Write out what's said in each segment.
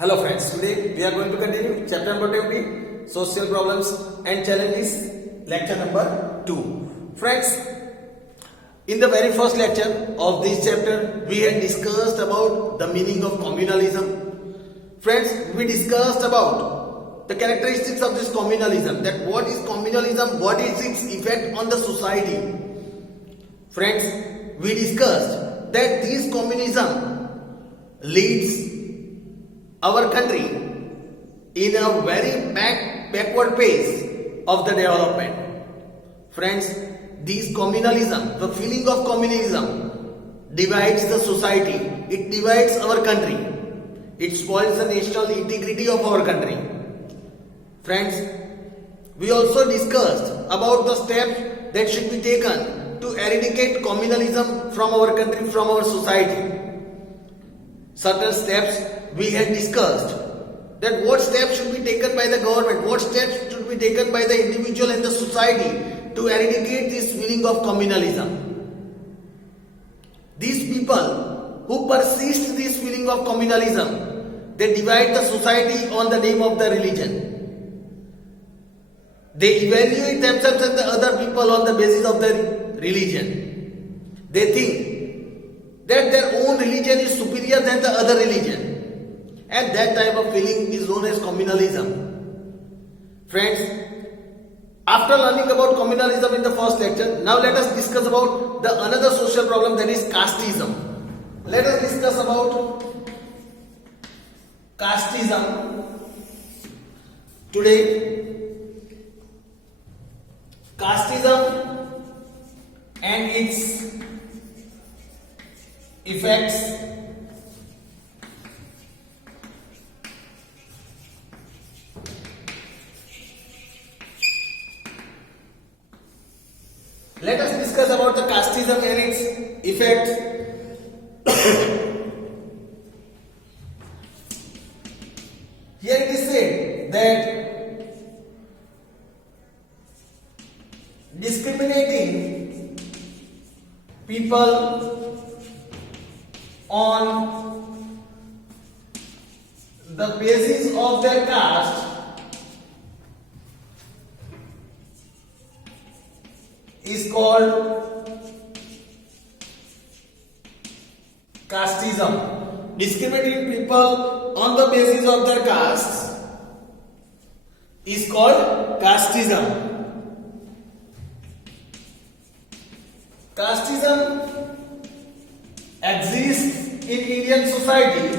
Hello friends, today we are going to continue chapter number 20, social problems and challenges, lecture number 2. Friends, in the very first lecture of this chapter, we had discussed about the meaning of communalism. Friends, we discussed about the characteristics of this communalism, that what is communalism, what is its effect on the society. Friends, we discussed that this communism leads our country in a very backward phase of the development. Friends, this communalism, the feeling of communism divides the society, it divides our country, it spoils the national integrity of our country. Friends, we also discussed about the steps that should be taken to eradicate communalism from our country, from our society. Certain steps we had discussed, that what steps should be taken by the government, what steps should be taken by the individual and the society to eradicate this feeling of communalism. These people who persist this feeling of communalism, they divide the society on the name of the religion. They evaluate themselves and the other people on the basis of their religion. They think that their own religion is superior than the other religion. And that type of feeling is known as communalism. Friends, after learning about communalism in the first lecture, now let us discuss about the another social problem, that is casteism. Let us discuss about casteism today. Casteism and its effects. Let us discuss about the casteism and its effects. Here it is said that discriminating people on the basis of their caste is called casteism. Discriminating people on the basis of their caste is called casteism. Casteism exists in Indian society.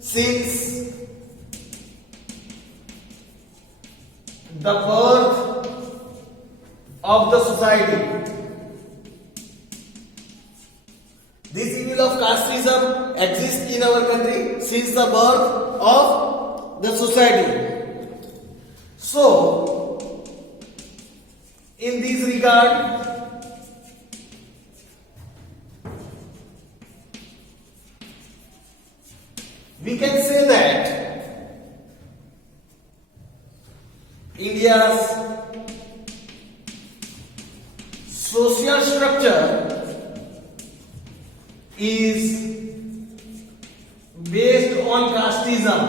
Since the birth of the society. This evil of casteism exists in our country since the birth of the society. So, in this regard, we can say that India's social structure is based on casteism.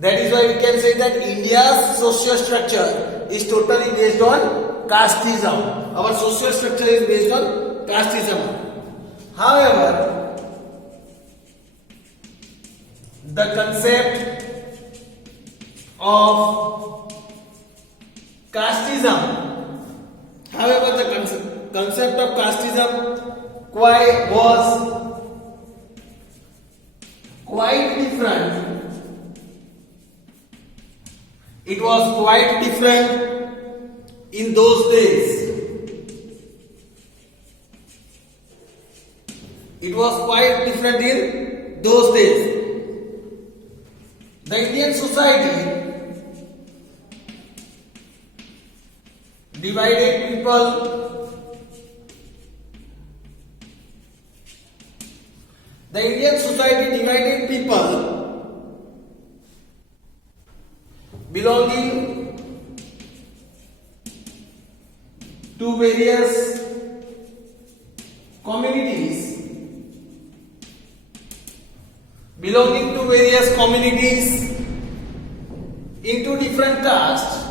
That is why we can say that India's social structure is totally based on casteism. Our social structure is based on casteism. However, the concept of casteism, however, the concept of casteism was quite different. It was quite different in those days. It was quite different in those days. The Indian society divided people. The Indian society divided people belonging to various belonging to various communities into different castes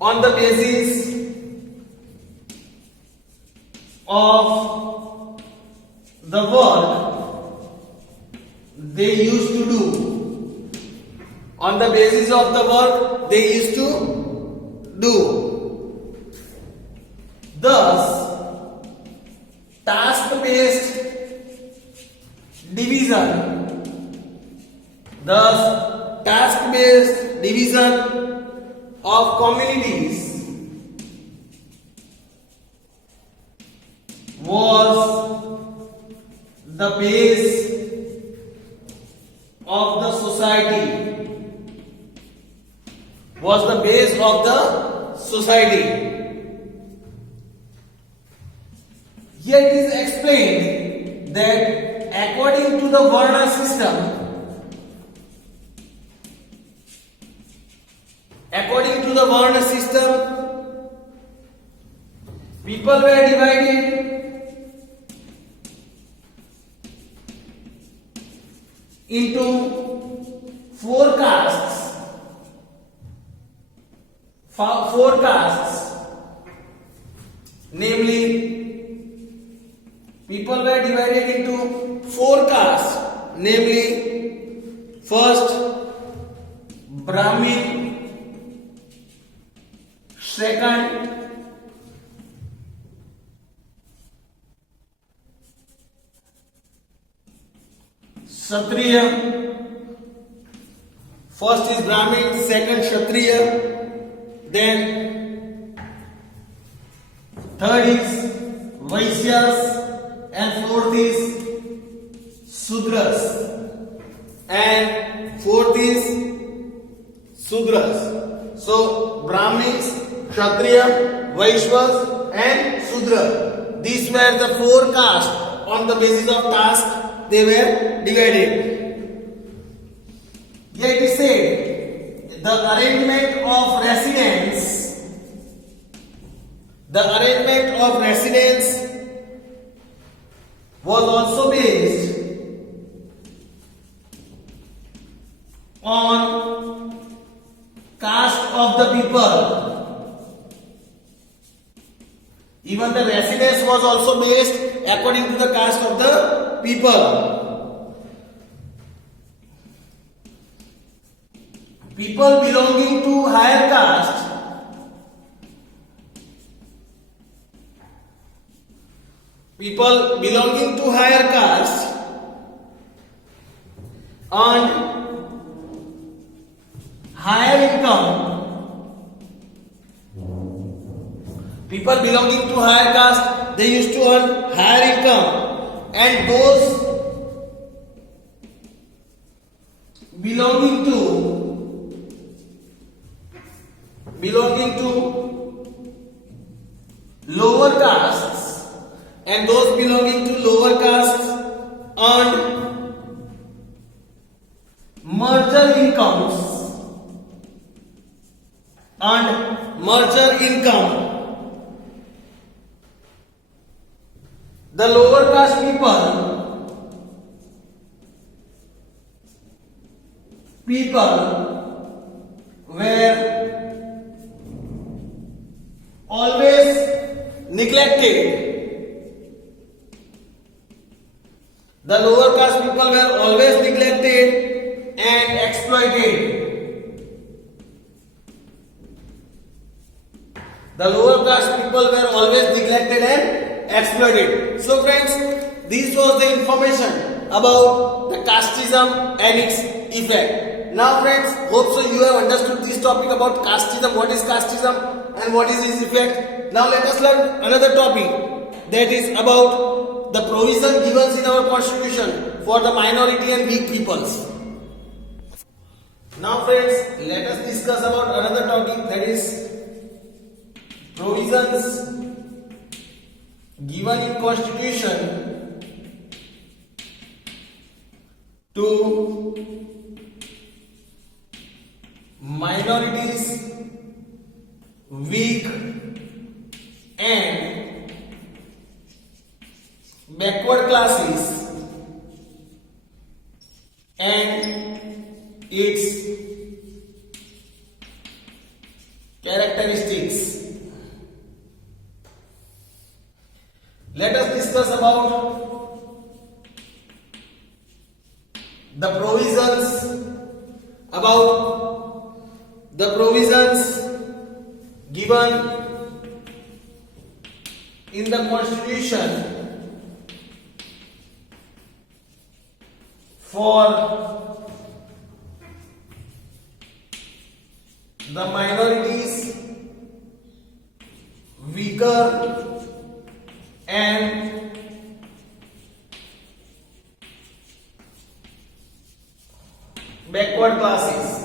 on the basis of the work they used to do. On the basis of the work they used to do. Thus, task-based division of communities was the base of the society. Here it is explained that according to the Varna system, people were divided into four castes. Namely, people were divided into four castes. Namely, first Brahmin, second Kshatriya. First is Brahmin, second Kshatriya, then third is Vaishyas, and fourth is Sudras, So Brahmins, Kshatriya, Vaishyas and Sudra, these were the four castes. On the basis of task they were divided. Yet it is said the arrangement of residence was also based on caste of the people. Even the residence was also based according to the caste of the people. People belonging to higher caste earned higher income. People belonging to higher caste, they used to earn higher income, and those belonging to lower castes earned merger income. The lower caste people were always neglected. The lower caste people were always neglected and exploited. So friends, this was the information about the casteism and its effect. Now friends, hope so you have understood this topic about casteism, what is casteism and what is its effect. Now let us learn another topic, that is about the provision given in our constitution for the minority and weak peoples. Now friends, let us discuss about another topic, that is provisions given in constitution to minorities weak and backward classes and its characteristics. Let us discuss about the provisions given in the Constitution for the minorities, weaker and backward classes.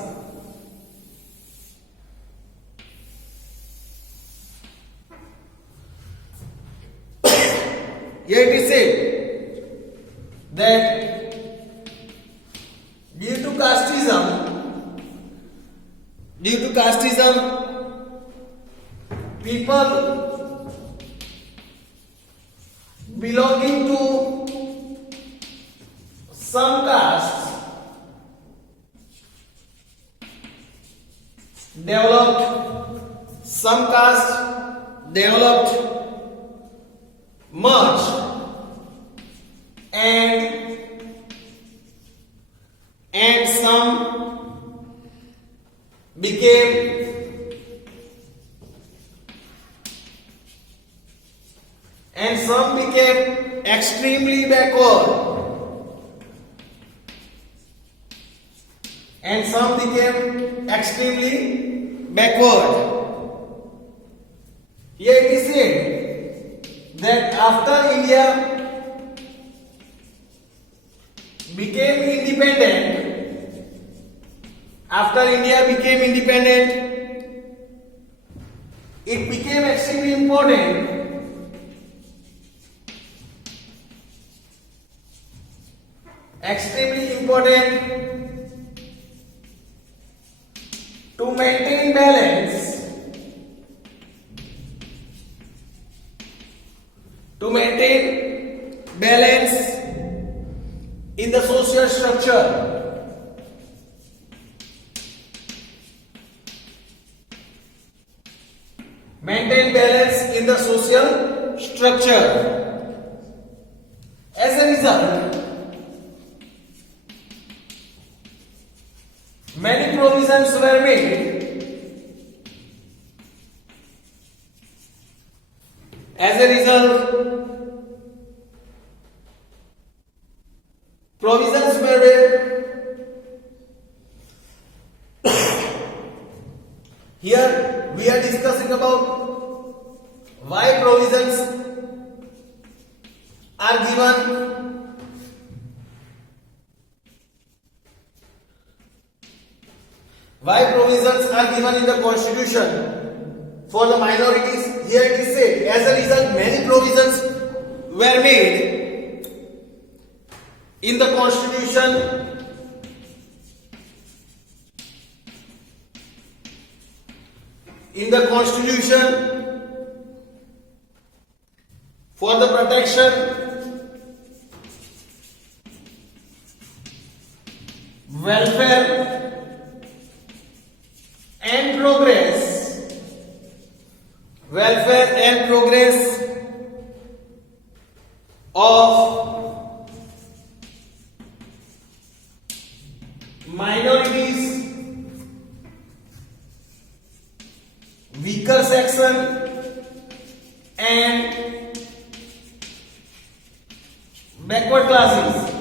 Here it is said that due to casteism, people belonging to some castes developed much and some became extremely backward and some became extremely backward. Here it is said that after India became independent, it became extremely important to maintain balance in the social structure. Maintain balance in the social structure. As a result, many provisions were made. Here we are discussing about why provisions are given. Why provisions are given in the Constitution for the minorities? Here it is said, as a result, many provisions were made in the Constitution for the protection, welfare and progress of minorities, weaker section and backward classes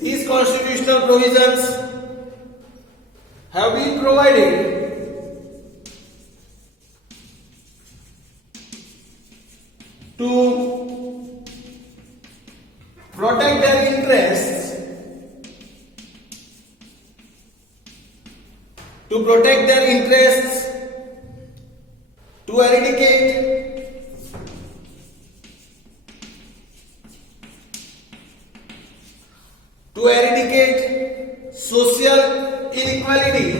These constitutional provisions have been provided to protect their interests, to eradicate social inequality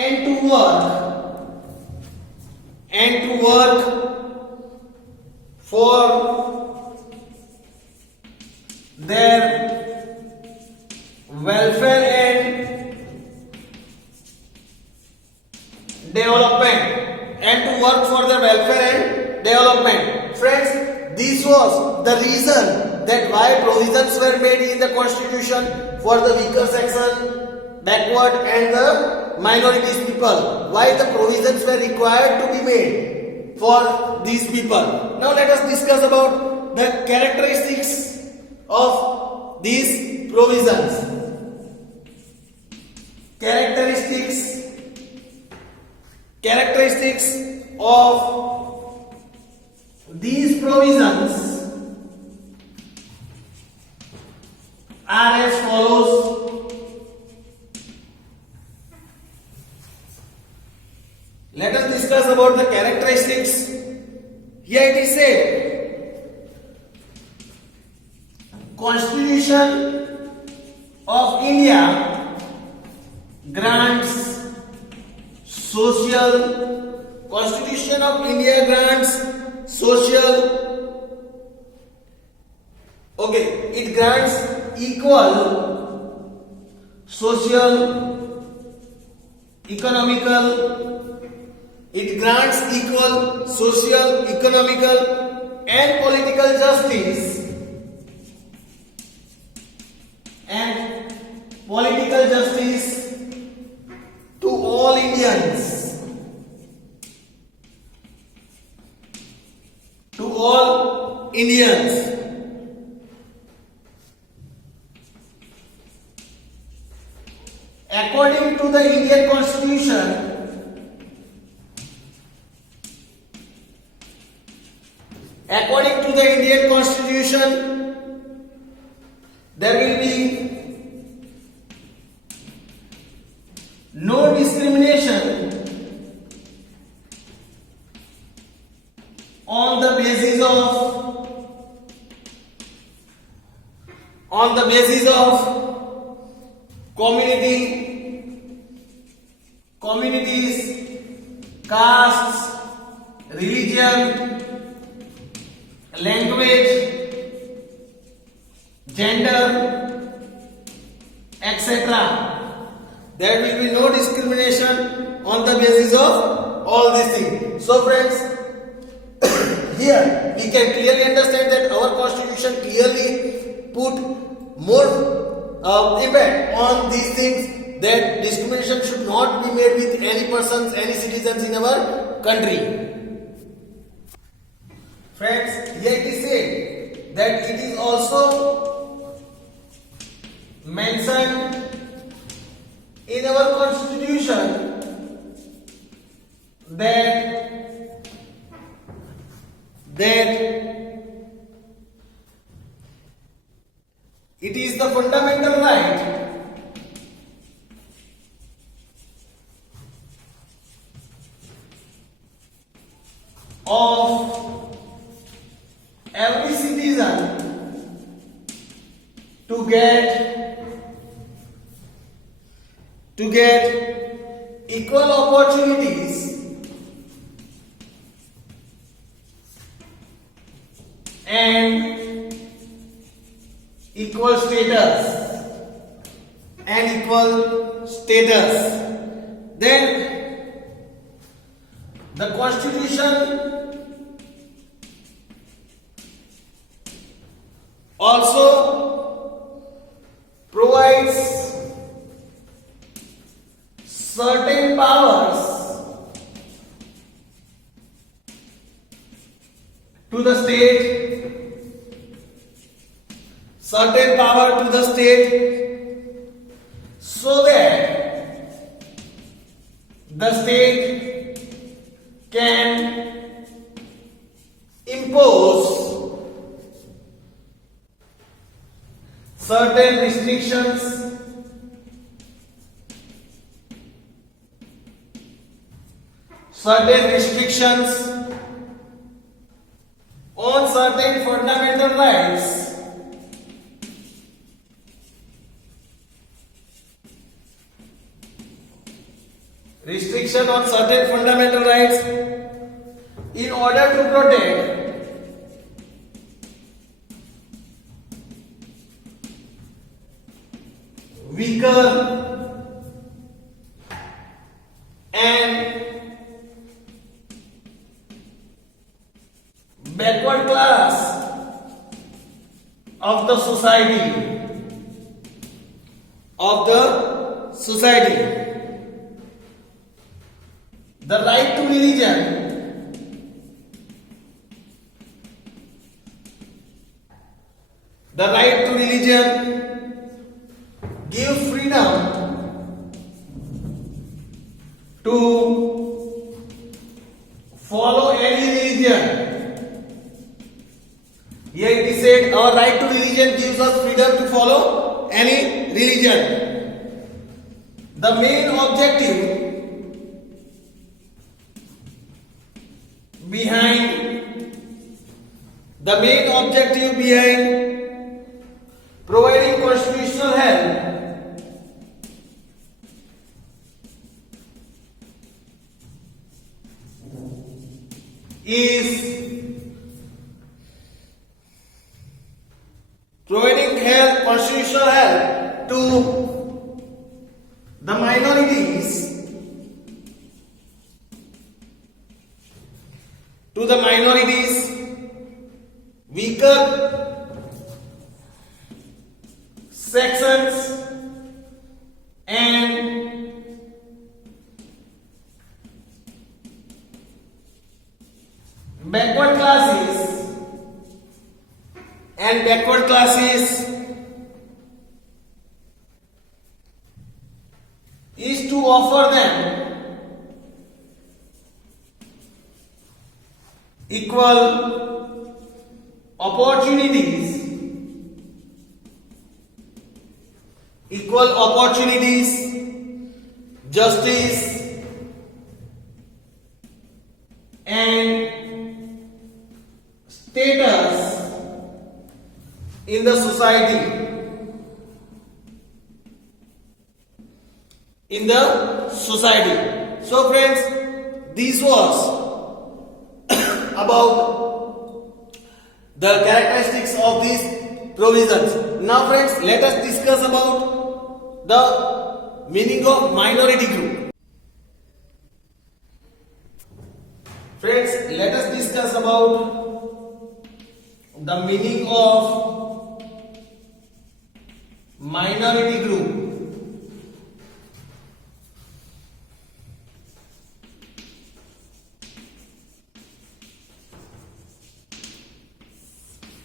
and to work for their welfare and development Friends, this was the reason that why provisions were made in the constitution for the weaker section, backward and the minorities people. Why the provisions were required to be made for these people. Now let us discuss about the characteristics of these provisions. Characteristics of these provisions are as follows. Let us discuss about the characteristics. Here it is said, Constitution of India grants social it grants equal social, economical and political justice to all Indians. According to the Indian Constitution, there will be no discrimination on the basis of communities, castes, religion, language, gender, etc. There will be no discrimination on the basis of all these things. So friends, here we can clearly understand that our constitution clearly put more impact on these things, that discrimination should not be made with any persons, any citizens in our country. Friends, here it is said that it is also mentioned in our constitution that it is the fundamental right of every citizen to get equal opportunities and equal status. Then the constitution also provides certain powers to the state, so that the state can impose certain restrictions certain restrictions on certain fundamental rights in order to protect weaker and backward class of the society. The right to religion gives freedom to follow any religion. Here it is said our right to religion gives us freedom to follow any religion. The main objective behind providing constitutional help is constitutional help to the minorities, weaker sections and backward classes is to offer them equal opportunities, justice and status in the society. So friends, this was about the characteristics of these provisions. Now friends, let us discuss about the meaning of minority group. Friends, let us discuss about the meaning of minority group.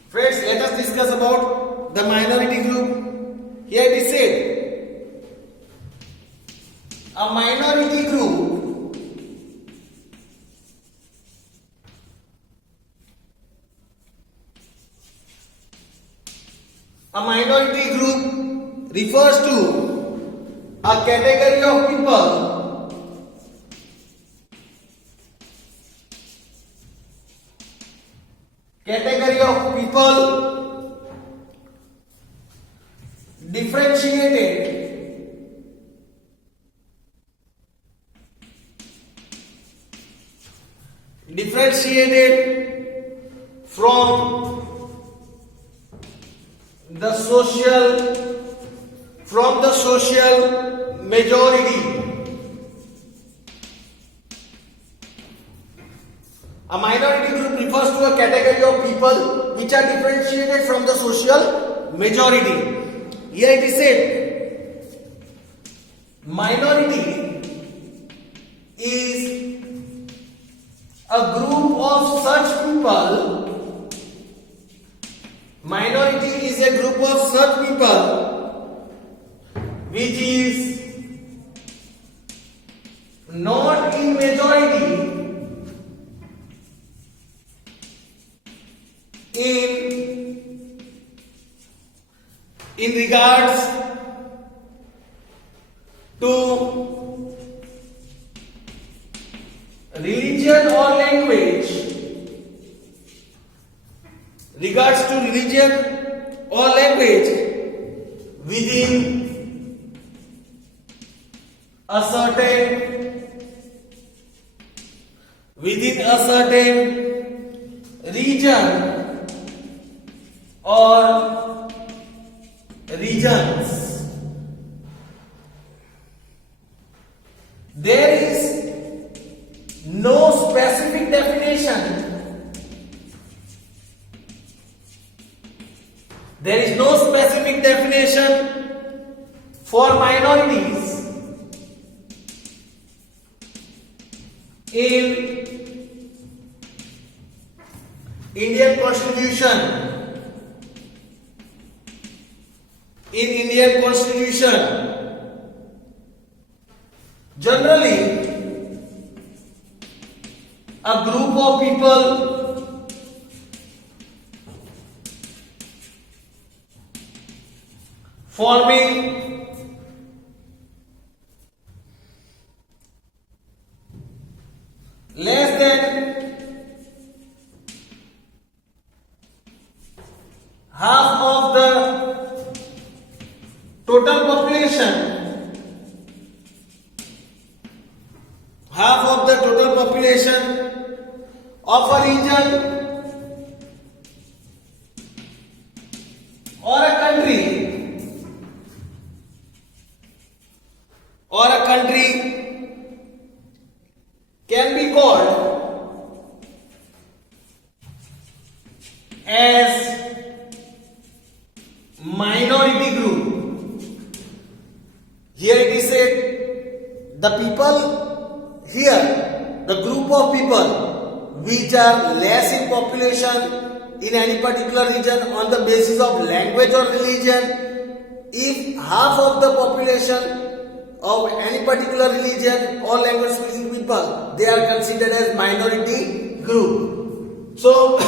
Friends, let us discuss about the minority group. Here it is said, a minority group refers to a category of people differentiated from the social majority. A minority group refers to a category of people which are differentiated from the social majority. Here it is said, minority is a group of such people. Minority is a group of such people which is not in majority in regards to religion or language, regards to religion or language within a certain region or regions. There is no specific definition. There is no specific definition for minorities in Indian Constitution. In Indian Constitution, generally, a group of people forming less than half of the total population, of a region or a country can be called as minority group. Here it is said, the people here, the group of people which are less in population in any particular region on the basis of language or religion, if half of the population of any particular religion or language speaking people, they are considered as minority group. So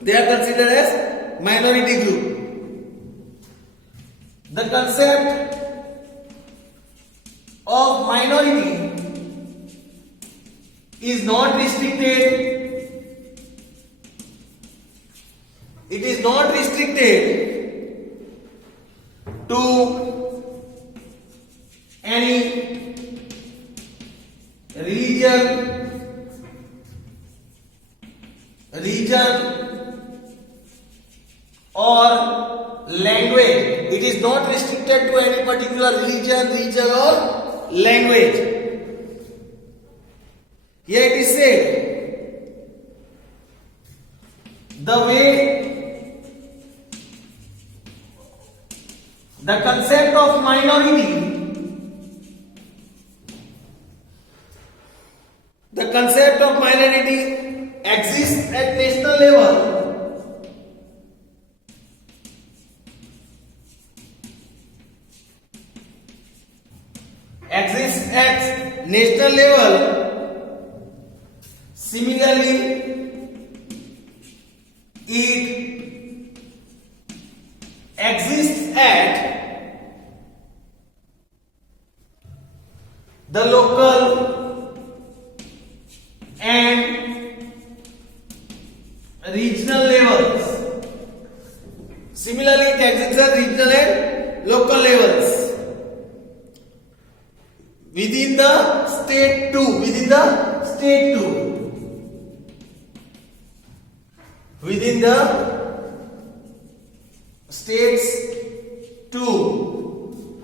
they are considered as minority group. The concept of minority is not restricted. It is not restricted to any region or language. It is not restricted to any particular region or language. Here it is said, the way the concept of minority exists at national level. Similarly, it exists at the local and regional levels. Similarly, it exists at regional and local levels. Within the state too. Within the states too.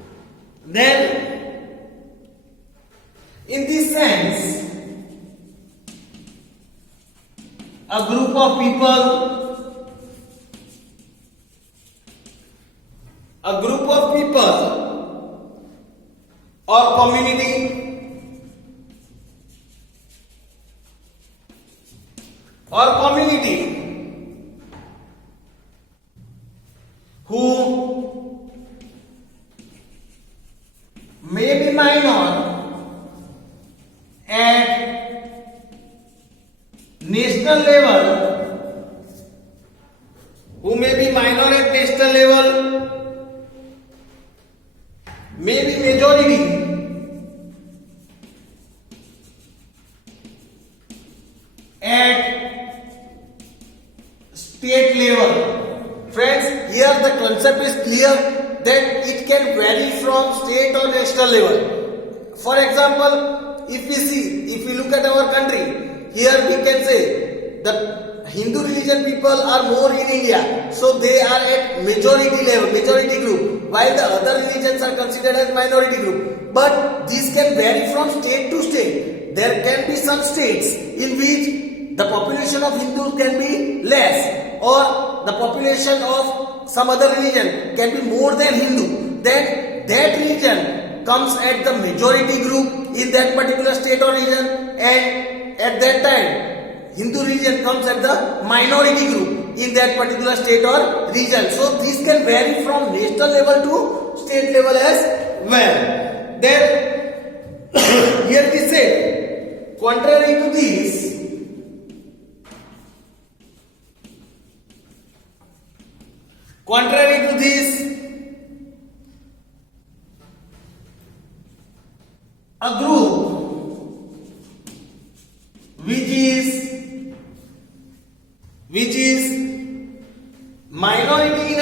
Then, in this sense, a group of people or community who may be minor at national level, may be majority can vary from state or national level. For example, if we look at our country, here we can say the Hindu religion people are more in India, so they are at majority level, majority group, while the other religions are considered as minority group. But this can vary from state to state. There can be some states in which the population of Hindus can be less, or the population of some other religion can be more than Hindu. Then that religion comes at the majority group in that particular state or region, and at that time Hindu religion comes at the minority group in that particular state or region. So this can vary from national level to state level as well. Then here we say, contrary to this, a group which is minority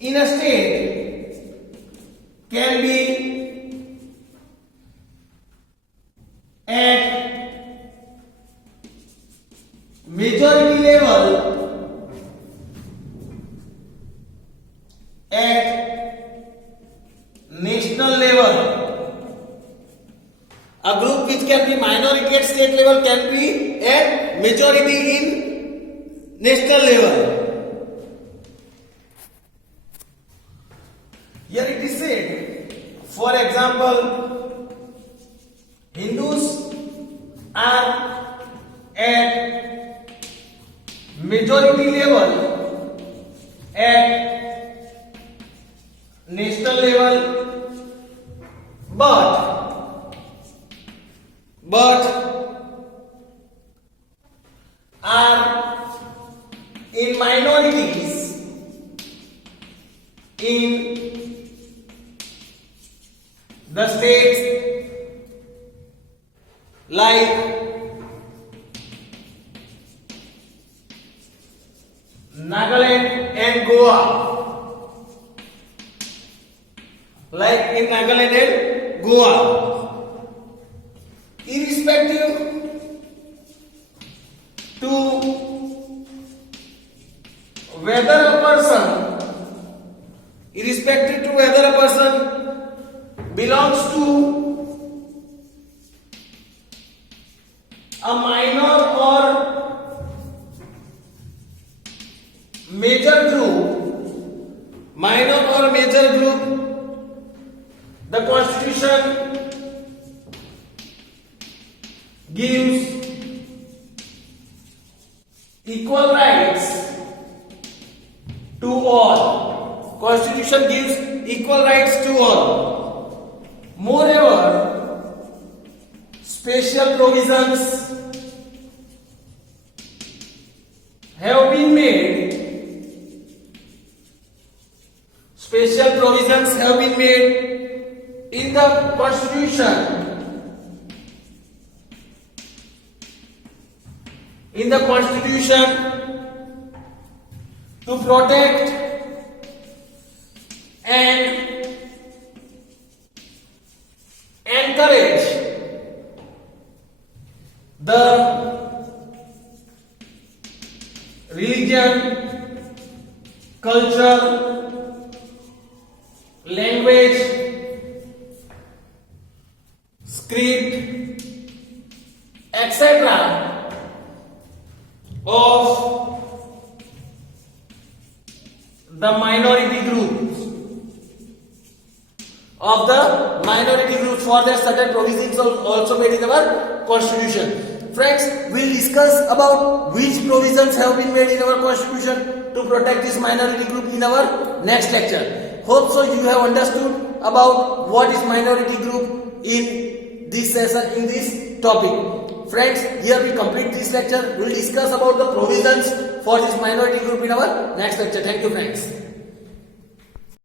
in a state can be at majority level at national level. A group which can be minority at state level can be at majority in national level. Here it is said, for example, Hindus are at majority level at national level, but are in minorities in the states like Nagaland and Goa. Like in Nagaland and Goa. Irrespective to whether a person belongs to a minor or major group, the Constitution gives equal rights to all. Constitution gives equal rights to all. Moreover, special provisions have been made. In the Constitution. To protect and encourage the religion, culture, language, script, etc. of the minority groups. For that, certain provisions are also made in our Constitution. Friends, we'll discuss about which provisions have been made in our Constitution to protect this minority group in our next lecture. Hope so you have understood about what is minority group in this session, in this topic. Friends, here we complete this lecture. We'll discuss about the provisions for this minority group in our next lecture. Thank you, friends.